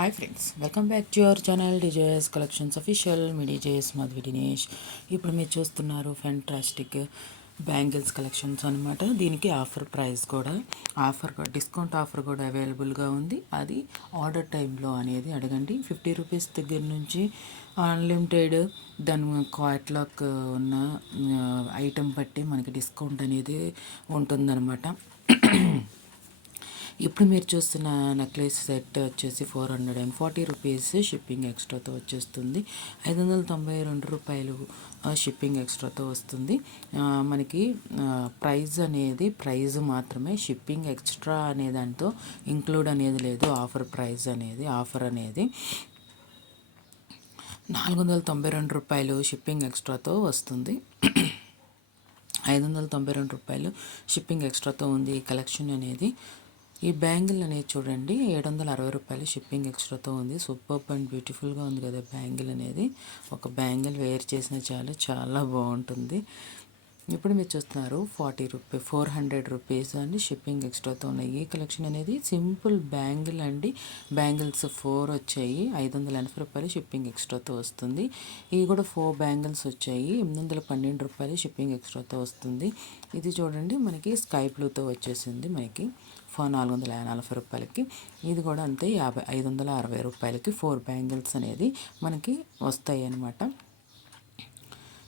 Hi friends welcome back to your channel DJS collections official me DJS Madhuvi Dinesh ఇప్పుడు మీరు చూస్తున్నారు fantastic bangles collections అనమాట దీనికి ఆఫర్ ప్రైస్ కూడా ఆఫర్ డిస్కౌంట్ ఆఫర్ కూడా అవైలబుల్గా ఉంది. అది ఆర్డర్ టైంలో అనేది అడగండి. ఫిఫ్టీ రూపీస్ దగ్గర నుంచి అన్లిమిటెడ్ దాని క్వాట్లాక్ ఉన్న ఐటెం బట్టి మనకి డిస్కౌంట్ అనేది ఉంటుందన్నమాట. ఇప్పుడు మీరు చూస్తున్న నెక్లెస్ సెట్ వచ్చేసి four hundred and forty rupees shipping ఎక్స్ట్రాతో వచ్చేస్తుంది. ఐదు వందల తొంభై రెండు రూపాయలు షిప్పింగ్ ఎక్స్ట్రాతో వస్తుంది. మనకి ప్రైజ్ అనేది ప్రైజ్ మాత్రమే. షిప్పింగ్ ఎక్స్ట్రా అనే దాంతో ఇంక్లూడ్ అనేది లేదు. ఆఫర్ ప్రైజ్ అనేది ఆఫర్ అనేది. నాలుగు వందల తొంభై రెండు రూపాయలు షిప్పింగ్ ఎక్స్ట్రాతో వస్తుంది. ఐదు వందల తొంభై రెండు రూపాయలు షిప్పింగ్ ఎక్స్ట్రాతో ఉంది ఈ కలెక్షన్ అనేది. ఈ బ్యాంగిల్ అనేది చూడండి ఏడు వందల అరవై రూపాయలు షిప్పింగ్ ఎక్స్ట్రాతో ఉంది. సూపర్ అండ్ బ్యూటిఫుల్గా ఉంది కదా బ్యాంగిల్ అనేది. ఒక బ్యాంగిల్ వేర్ చేసిన చాలు చాలా బాగుంటుంది. ఇప్పుడు మీరు చూస్తున్నారు forty rupee four hundred rupees అండి షిప్పింగ్ ఎక్స్ట్రాతో ఉన్నాయి ఈ కలెక్షన్ అనేది. సింపుల్ బ్యాంగిల్ అండి. బ్యాంగిల్స్ ఫోర్ వచ్చాయి. ఐదు వందల ఎనభై రూపాయలు షిప్పింగ్ ఎక్స్ట్రాతో వస్తుంది. ఇవి కూడా ఫోర్ బ్యాంగిల్స్ వచ్చాయి. ఎనిమిది వందల పన్నెండు రూపాయలు షిప్పింగ్ ఎక్స్ట్రాతో వస్తుంది. ఇది చూడండి మనకి స్కై బ్లూతో వచ్చేసింది మనకి ఫోర్ నాలుగు వందల నలభై రూపాయలకి. ఇది కూడా అంతే యాభై ఐదు వందల అరవై రూపాయలకి ఫోర్ బ్యాంగిల్స్ అనేది మనకి వస్తాయి అన్నమాట.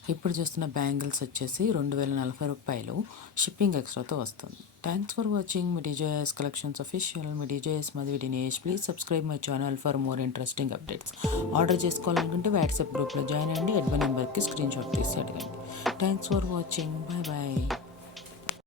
ఇప్పుడు చూస్తున్న బ్యాంగిల్స్ వచ్చేసి రెండు వేల నలభై రూపాయలు షిప్పింగ్ ఎక్స్ట్రాతో వస్తుంది. థ్యాంక్స్ ఫర్ వాచింగ్ మీ DJS collections official me DJS Madhu Dinesh please subscribe my channel for more interesting updates order చేసుకోవాలనుకుంటే వాట్సాప్ గ్రూప్లో జాయిన్ అయ్యండి. ఎడ్వ నెంబర్కి స్క్రీన్ షాట్ తీసి అడగండి. Thanks for watching bye bye